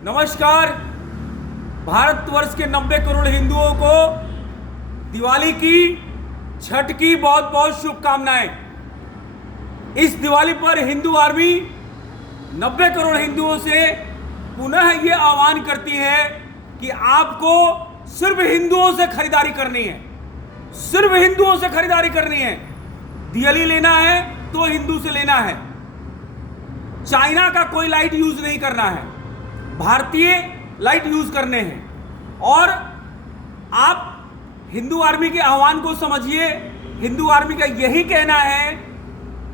नमस्कार। भारतवर्ष के 90 करोड़ हिंदुओं को दिवाली की, छठ की बहुत बहुत शुभकामनाएं। इस दिवाली पर हिंदू आर्मी 90 करोड़ हिंदुओं से पुनः ये आह्वान करती है कि आपको सिर्फ हिंदुओं से खरीदारी करनी है, सिर्फ हिंदुओं से खरीदारी करनी है। दिवाली लेना है तो हिंदू से लेना है। चाइना का कोई लाइट यूज नहीं करना है, भारतीय लाइट यूज करने हैं। और आप हिंदू आर्मी के आह्वान को समझिए। हिंदू आर्मी का यही कहना है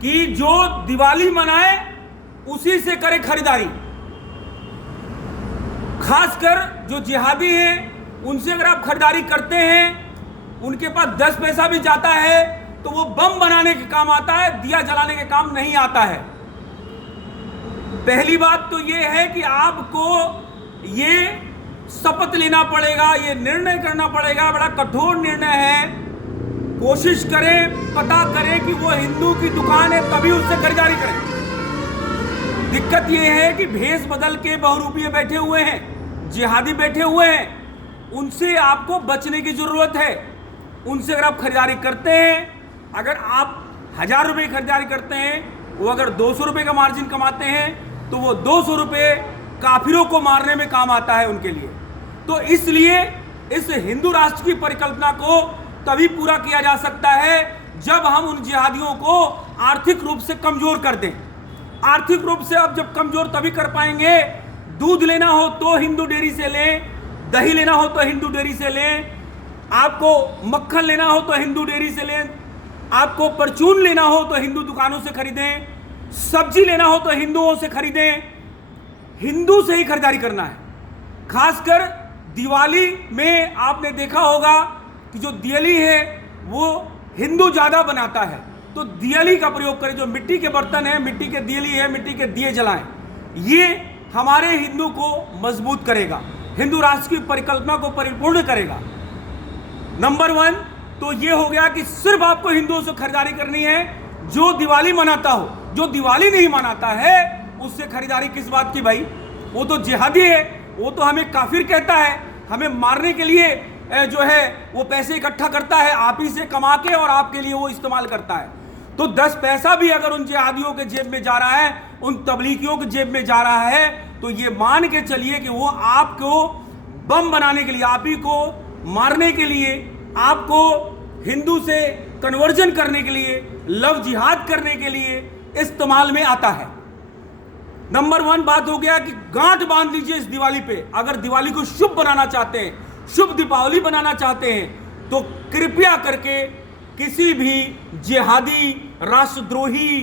कि जो दिवाली मनाए उसी से करे खरीदारी। खासकर जो जिहादी हैं उनसे अगर आप खरीदारी करते हैं, उनके पास 10 पैसा भी जाता है तो वो बम बनाने के काम आता है, दिया जलाने के काम नहीं आता है। पहली बात तो ये है कि आपको ये शपथ लेना पड़ेगा, ये निर्णय करना पड़ेगा, बड़ा कठोर निर्णय है। कोशिश करें, पता करें कि वो हिंदू की दुकान है तभी उससे खरीदारी करें। दिक्कत ये है कि भेष बदल के बहुरूपिये बैठे हुए हैं, जिहादी बैठे हुए हैं, उनसे आपको बचने की जरूरत है। उनसे अगर आप खरीदारी करते हैं, अगर आप 1000 रुपये खरीदारी करते हैं, वो अगर 200 रुपये का मार्जिन कमाते हैं तो वो 200 रुपये काफिरों को मारने में काम आता है उनके लिए। तो इसलिए इस हिंदू राष्ट्र की परिकल्पना को तभी पूरा किया जा सकता है जब हम उन जिहादियों को आर्थिक रूप से कमजोर कर दें। आर्थिक रूप से आप जब कमजोर तभी कर पाएंगे, दूध लेना हो तो हिंदू डेयरी से लें, दही लेना हो तो हिंदू डेयरी से लें, आपको मक्खन लेना हो तो हिंदू डेयरी से लें, आपको परचून लेना हो तो हिंदू दुकानों से खरीदें, सब्जी लेना हो तो हिंदुओं से खरीदें। हिंदू से ही खरीदारी करना है। खासकर दिवाली में आपने देखा होगा कि जो दियली है वो हिंदू ज्यादा बनाता है, तो दियली का प्रयोग करें। जो मिट्टी के बर्तन है, मिट्टी के दियली है, मिट्टी के दिए जलाएं। ये हमारे हिंदू को मजबूत करेगा, हिंदू राष्ट्र की परिकल्पना को परिपूर्ण करेगा। नंबर 1 तो ये हो गया कि सिर्फ आपको हिंदुओं से खरीदारी करनी है जो दिवाली मनाता हो। जो दिवाली नहीं मनाता है उससे खरीदारी किस बात की भाई? वो तो जिहादी है, वो तो हमें काफिर कहता है, हमें मारने के लिए जो है वो पैसे इकट्ठा करता है, आप ही से कमा के और आपके लिए वो इस्तेमाल करता है। तो 10 पैसा भी अगर उन जिहादियों के जेब में जा रहा है, उन तबलीगियों के जेब में जा रहा है, तो ये मान के चलिए कि वो आपको बम बनाने के लिए, आप ही को मारने के लिए, आपको हिंदू से कन्वर्जन करने के लिए, लव जिहाद करने के लिए इस्तेमाल में आता है। नंबर 1 बात हो गया कि गांठ बांध लीजिए इस दिवाली पे। अगर दिवाली को शुभ बनाना चाहते हैं, शुभ दीपावली बनाना चाहते हैं, तो कृपया करके किसी भी जिहादी, राष्ट्रद्रोही,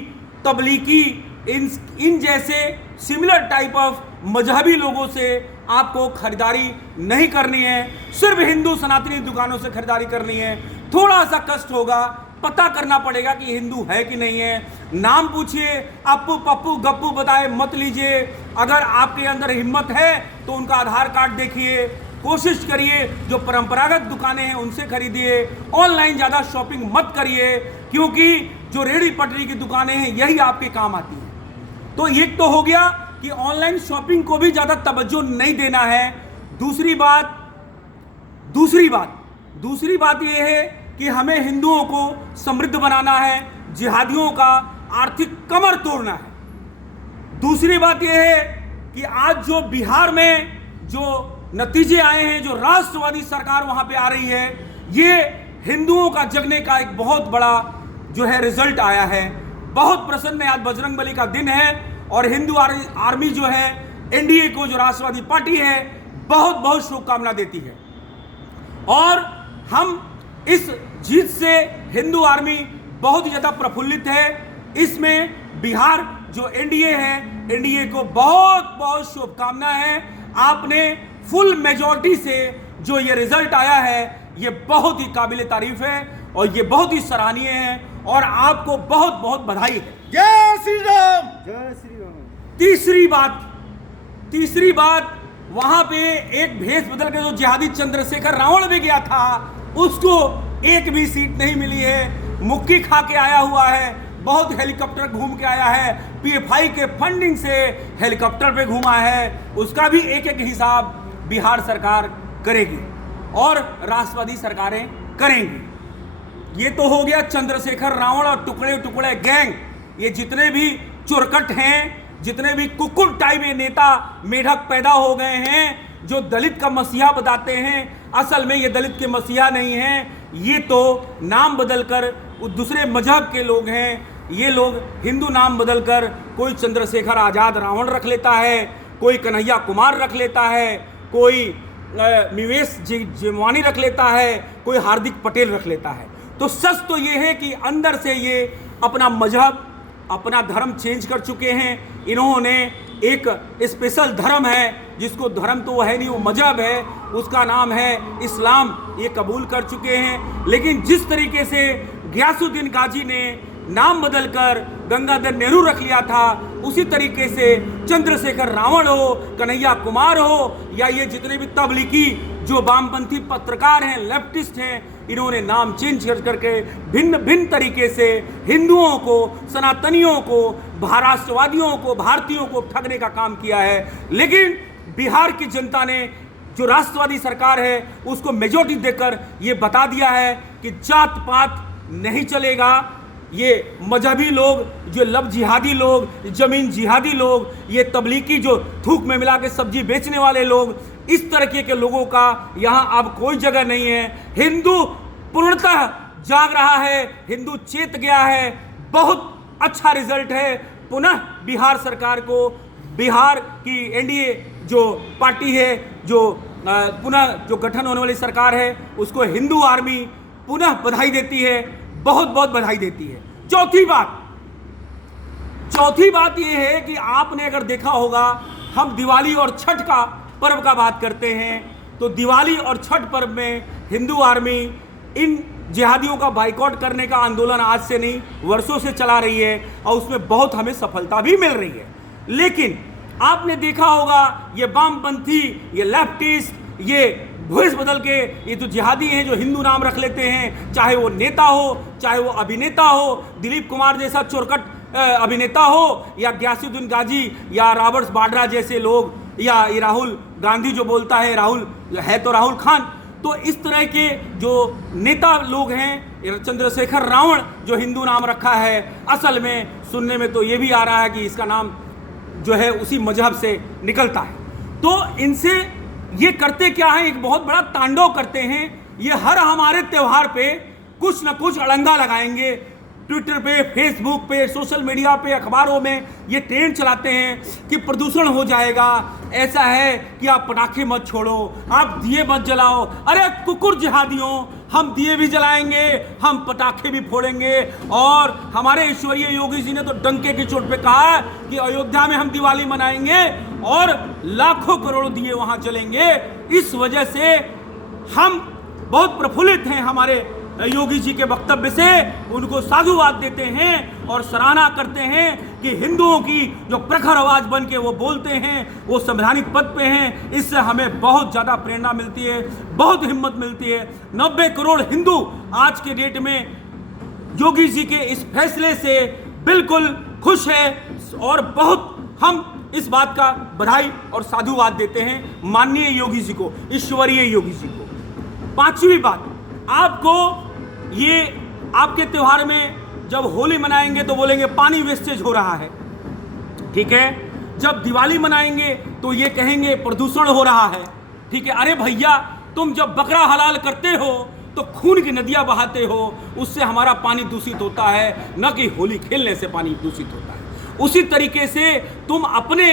तबलीगी, इन जैसे सिमिलर टाइप ऑफ मजहबी लोगों से आपको खरीदारी नहीं करनी है। सिर्फ हिंदू सनातनी दुकानों से खरीदारी करनी है। थोड़ा सा कष्ट होगा, पता करना पड़ेगा कि हिंदू है कि नहीं है। नाम पूछिए, अप्पू पप्पू गप्पू बताए मत लीजिए। अगर आपके अंदर हिम्मत है तो उनका आधार कार्ड देखिए, कोशिश करिए जो परंपरागत दुकानें हैं उनसे खरीदिए। ऑनलाइन ज़्यादा शॉपिंग मत करिए, क्योंकि जो रेहड़ी पटरी की दुकानें हैं यही आपके काम आती हैं। तो एक तो हो गया कि ऑनलाइन शॉपिंग को भी ज़्यादा तवज्जो नहीं देना है। दूसरी बात यह है कि हमें हिंदुओं को समृद्ध बनाना है, जिहादियों का आर्थिक कमर तोड़ना है। दूसरी बात यह है कि आज जो बिहार में जो नतीजे आए हैं, जो राष्ट्रवादी सरकार वहां पे आ रही है, ये हिंदुओं का जगने का एक बहुत बड़ा जो है रिजल्ट आया है। बहुत प्रसन्न है। आज बजरंगबली का दिन है और हिंदू आर्मी जो है, एनडीए को, जो राष्ट्रवादी पार्टी है, बहुत बहुत शुभकामना देती है। और हम इस जीत से हिंदू आर्मी बहुत ही ज्यादा प्रफुल्लित है। इसमें बिहार जो एनडीए है, एनडीए को बहुत बहुत शुभकामना है। आपने फुल मेजॉरिटी से जो ये रिजल्ट आया है, ये बहुत ही काबिल तारीफ है और ये बहुत ही सराहनीय है और आपको बहुत बहुत बधाई है। जय श्री राम, जय श्री राम। तीसरी बात वहां पे एक भेष बदल के जो जिहादी चंद्रशेखर रावण भी गया था, उसको एक भी सीट नहीं मिली है। मुक्की खा के आया हुआ है, बहुत हेलीकॉप्टर घूम के आया है, पीएफआई के फंडिंग से हेलीकॉप्टर पे घूमा है, उसका भी एक एक हिसाब बिहार सरकार करेगी और राष्ट्रवादी सरकारें करेंगी। ये तो हो गया चंद्रशेखर रावण और टुकड़े टुकड़े गैंग। ये जितने भी चुरकट हैं, जितने भी कुकुर टाइप ये नेता मेढक पैदा हो गए हैं जो दलित का मसीहा बताते हैं, असल में ये दलित के मसीहा नहीं हैं, ये तो नाम बदलकर दूसरे मजहब के लोग हैं। ये लोग हिंदू नाम बदलकर कोई चंद्रशेखर आज़ाद रावण रख लेता है, कोई कन्हैया कुमार रख लेता है, कोई निवेश जिमवानी रख लेता है, कोई हार्दिक पटेल रख लेता है। तो सच तो ये है कि अंदर से ये अपना मजहब, अपना धर्म चेंज कर चुके हैं। इन्होंने एक स्पेशल धर्म है, जिसको धर्म तो है नहीं, वो मजहब है, उसका नाम है इस्लाम, ये कबूल कर चुके हैं। लेकिन जिस तरीके से गियासुद्दीन गाजी ने नाम बदलकर गंगाधर नेहरू रख लिया था, उसी तरीके से चंद्रशेखर रावण हो, कन्हैया कुमार हो, या ये जितने भी तबलीगी जो वामपंथी पत्रकार हैं, लेफ्टिस्ट हैं, इन्होंने नाम चेंज कर करके भिन्न भिन्न तरीके से हिंदुओं को, सनातनियों को, राष्ट्रवादियों को, भारतीयों को ठगने का काम किया है। लेकिन बिहार की जनता ने, जो राष्ट्रवादी सरकार है, उसको मेजॉरिटी देकर ये बता दिया है कि जात पात नहीं चलेगा। ये मजहबी लोग, जो लब जिहादी लोग, जमीन जिहादी लोग, ये तबलीगी जो थूक में मिला के सब्जी बेचने वाले लोग, इस तरीके के लोगों का यहाँ अब कोई जगह नहीं है। हिंदू पूर्णतः जाग रहा है, हिंदू चेत गया है। बहुत अच्छा रिजल्ट है। पुनः बिहार सरकार को, बिहार की एनडीए जो पार्टी है, जो पुनः जो गठन होने वाली सरकार है, उसको हिंदू आर्मी पुनः बधाई देती है, बहुत बहुत बधाई देती है। चौथी बात यह है कि आपने अगर देखा होगा, हम दिवाली और छठ का पर्व का बात करते हैं, तो दिवाली और छठ पर्व में हिंदू आर्मी इन जिहादियों का बाइकआउट करने का आंदोलन आज से नहीं, वर्षों से चला रही है और उसमें बहुत हमें सफलता भी मिल रही है। लेकिन आपने देखा होगा, ये वामपंथी, ये लेफ्टिस्ट, ये भोइस बदल के ये तो जिहादी हैं जो हिंदू नाम रख लेते हैं, चाहे वो नेता हो, चाहे वो अभिनेता हो, दिलीप कुमार जैसा चोरकट अभिनेता हो, या गियासुद्दीन गाजी या रॉबर्ट वाड्रा जैसे लोग, या ये राहुल गांधी जो बोलता है, राहुल है तो राहुल खान। तो इस तरह के जो नेता लोग हैं, चंद्रशेखर रावण जो हिंदू नाम रखा है, असल में सुनने में तो ये भी आ रहा है कि इसका नाम जो है उसी मजहब से निकलता है। तो इनसे ये करते क्या है, एक बहुत बड़ा तांडव करते हैं। ये हर हमारे त्यौहार पे कुछ न कुछ अड़ंगा लगाएंगे। ट्विटर पे, फेसबुक पे, सोशल मीडिया पे, अखबारों में ये ट्रेंड चलाते हैं कि प्रदूषण हो जाएगा, ऐसा है कि आप पटाखे मत छोड़ो, आप दिए मत जलाओ। अरे कुकुर जिहादियों, हम दिए भी जलाएंगे, हम पटाखे भी फोड़ेंगे। और हमारे ईश्वरीय योगी जी ने तो डंके की चोट पे कहा कि अयोध्या में हम दिवाली मनाएंगे और लाखों करोड़ों दिए वहां जलेंगे। इस वजह से हम बहुत प्रफुल्लित हैं हमारे योगी जी के वक्तव्य से, उनको साधुवाद देते हैं और सराहना करते हैं कि हिंदुओं की जो प्रखर आवाज बन के वो बोलते हैं, वो संवैधानिक पद पे हैं। इससे हमें बहुत ज़्यादा प्रेरणा मिलती है, बहुत हिम्मत मिलती है। 90 करोड़ हिंदू आज के डेट में योगी जी के इस फैसले से बिल्कुल खुश है और बहुत हम इस बात का बधाई और साधुवाद देते हैं माननीय योगी जी को, ईश्वरीय योगी जी को। पांचवी बात, आपको ये आपके त्योहार में जब होली मनाएंगे तो बोलेंगे पानी वेस्टेज हो रहा है, ठीक है। जब दिवाली मनाएंगे तो ये कहेंगे प्रदूषण हो रहा है, ठीक है। अरे भैया, तुम जब बकरा हलाल करते हो तो खून की नदियां बहाते हो, उससे हमारा पानी दूषित होता है, न कि होली खेलने से पानी दूषित होता है। उसी तरीके से तुम अपने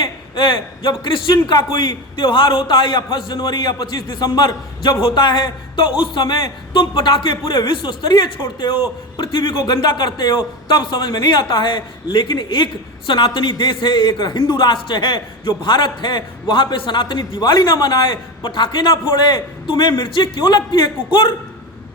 जब क्रिश्चियन का कोई त्यौहार होता है, या 1 जनवरी या 25 दिसंबर जब होता है, तो उस समय तुम पटाखे पूरे विश्व स्तरीय छोड़ते हो, पृथ्वी को गंदा करते हो, तब समझ में नहीं आता है। लेकिन एक सनातनी देश है, एक हिंदू राष्ट्र है जो भारत है, वहाँ पे सनातनी दिवाली ना मनाए, पटाखे ना फोड़े। तुम्हें मिर्ची क्यों लगती है कुकुर?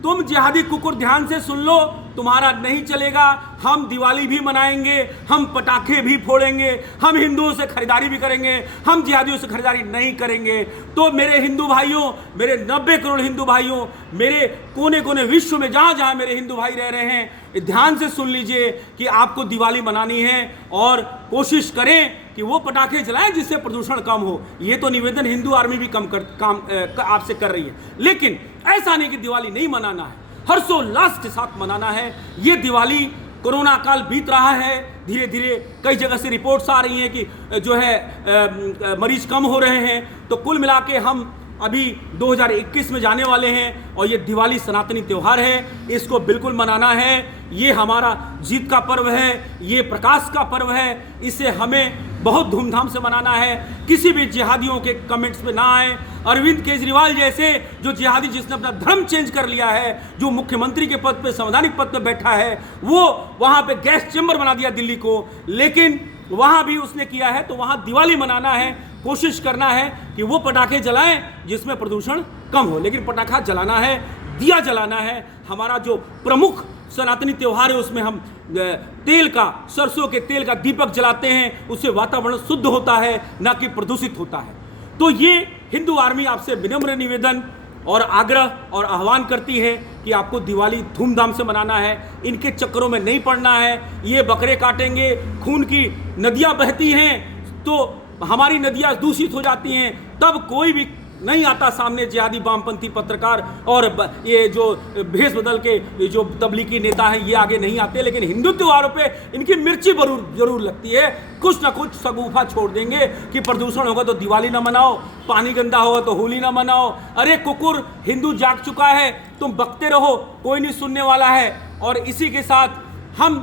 तुम जिहादी कुकुर, ध्यान से सुन लो, तुम्हारा नहीं चलेगा, हम दिवाली भी मनाएंगे, हम पटाखे भी फोड़ेंगे, हम हिंदुओं से खरीदारी भी करेंगे, हम जिहादियों से खरीदारी नहीं करेंगे। तो मेरे हिंदू भाइयों, मेरे 90 करोड़ हिंदू भाइयों, मेरे कोने कोने विश्व में जहाँ जहाँ मेरे हिंदू भाई रह रहे हैं, ध्यान से सुन लीजिए कि आपको दिवाली मनानी है और कोशिश करें कि वो पटाखे जलाएं जिससे प्रदूषण कम हो। ये तो निवेदन हिंदू आर्मी भी आपसे कर रही है, लेकिन ऐसा नहीं कि दिवाली नहीं मनाना है, हर्षोल्लास के साथ मनाना है। ये दिवाली, कोरोना काल बीत रहा है, धीरे धीरे कई जगह से रिपोर्ट्स आ रही हैं कि जो है मरीज कम हो रहे हैं। तो कुल मिला के हम अभी 2021 में जाने वाले हैं और ये दिवाली सनातनी त्यौहार है, इसको बिल्कुल मनाना है। ये हमारा जीत का पर्व है, ये प्रकाश का पर्व है, इसे हमें बहुत धूमधाम से मनाना है। किसी भी जिहादियों के कमेंट्स पे ना आए। अरविंद केजरीवाल जैसे जो जिहादी, जिसने अपना धर्म चेंज कर लिया है, जो मुख्यमंत्री के पद पे, संवैधानिक पद पे बैठा है, वो वहाँ पे गैस चेंबर बना दिया दिल्ली को, लेकिन वहाँ भी उसने किया है। तो वहाँ दिवाली मनाना है, कोशिश करना है कि वो पटाखे जलाएं जिसमें प्रदूषण कम हो, लेकिन पटाखा जलाना है, दिया जलाना है। हमारा जो प्रमुख सनातनी त्यौहार है उसमें हम तेल का, सरसों के तेल का दीपक जलाते हैं, उससे वातावरण शुद्ध होता है, ना कि प्रदूषित होता है। तो ये हिंदू आर्मी आपसे विनम्र निवेदन और आग्रह और आह्वान करती है कि आपको दिवाली धूमधाम से मनाना है, इनके चक्करों में नहीं पड़ना है। ये बकरे काटेंगे, खून की नदियाँ बहती हैं, तो हमारी नदियाँ दूषित हो जाती हैं, तब कोई भी नहीं आता सामने जिहादी वामपंथी पत्रकार और ये जो भेष बदल के जो तबलीगी नेता हैं, ये आगे नहीं आते। लेकिन हिंदू त्योहारों पे इनकी मिर्ची जरूर लगती है, कुछ ना कुछ सगुफा छोड़ देंगे कि प्रदूषण होगा तो दिवाली ना मनाओ, पानी गंदा होगा तो होली ना मनाओ। अरे कुकुर, हिंदू जाग चुका है, तुम बकते रहो, कोई नहीं सुनने वाला है। और इसी के साथ हम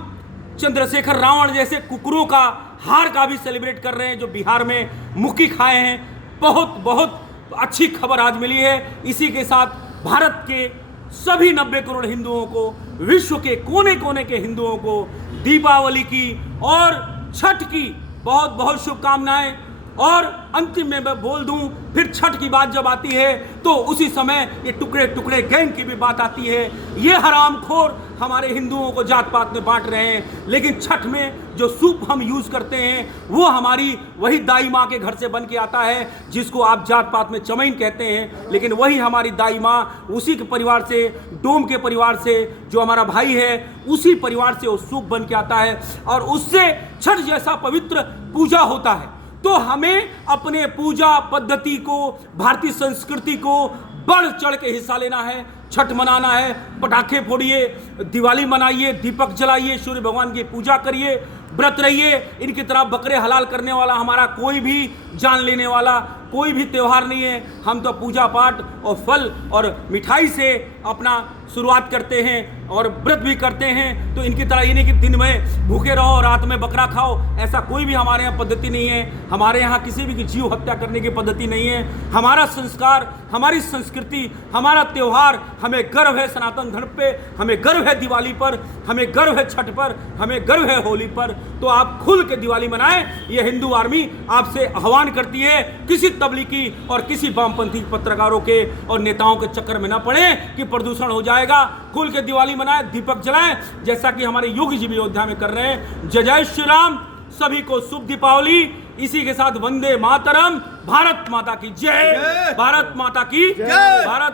चंद्रशेखर रावण जैसे कुकुरों का हार का भी सेलिब्रेट कर रहे हैं, जो बिहार में मुक्की खाए हैं। बहुत बहुत अच्छी खबर आज मिली है। इसी के साथ भारत के सभी 90 करोड़ हिंदुओं को, विश्व के कोने कोने के हिंदुओं को दीपावली की और छठ की बहुत बहुत शुभकामनाएं। और अंतिम में मैं बोल दूं, फिर छठ की बात जब आती है तो उसी समय ये टुकड़े टुकड़े गैंग की भी बात आती है। ये हरामखोर हमारे हिंदुओं को जात पात में बांट रहे हैं, लेकिन छठ में जो सूप हम यूज करते हैं वो हमारी वही दाई माँ के घर से बन के आता है, जिसको आप जात पात में चमैन कहते हैं, लेकिन वही हमारी दाई माँ, उसी के परिवार से, डोम के परिवार से जो हमारा भाई है, उसी परिवार से वो सूप बन के आता है और उससे छठ जैसा पवित्र पूजा होता है। तो हमें अपने पूजा पद्धति को, भारतीय संस्कृति को बढ़ चढ़ के हिस्सा लेना है, छठ मनाना है, पटाखे फोड़िए, दिवाली मनाइए, दीपक जलाइए, सूर्य भगवान की पूजा करिए, व्रत रहिए। इनकी तरह बकरे हलाल करने वाला हमारा कोई भी जान लेने वाला कोई भी त्यौहार नहीं है। हम तो पूजा पाठ और फल और मिठाई से अपना शुरुआत करते हैं और व्रत भी करते हैं। तो इनकी तरह ये नहीं कि दिन में भूखे रहो और रात में बकरा खाओ, ऐसा कोई भी हमारे यहाँ पद्धति नहीं है। हमारे यहाँ किसी भी की जीव हत्या करने की पद्धति नहीं है। हमारा संस्कार, हमारी संस्कृति, हमारा त्यौहार, हमें गर्व है सनातन धर्म पे, हमें गर्व है दिवाली पर, हमें गर्व है छठ पर, हमें गर्व है होली पर। तो आप खुल के दिवाली मनाएं, ये हिंदू आर्मी आपसे आह्वान करती है। किसी तबलीगी और किसी वामपंथी पत्रकारों के और नेताओं के चक्कर में ना पड़े कि प्रदूषण हो जाएगा। खुल के दिवाली मनाएं, दीपक जलाएं, जैसा कि हमारे योगी जी भी अयोध्या में कर रहे हैं। जय जय श्री राम, सभी को शुभ दीपावली। इसी के साथ वंदे मातरम, भारत माता की जय, भारत माता की जय, भारत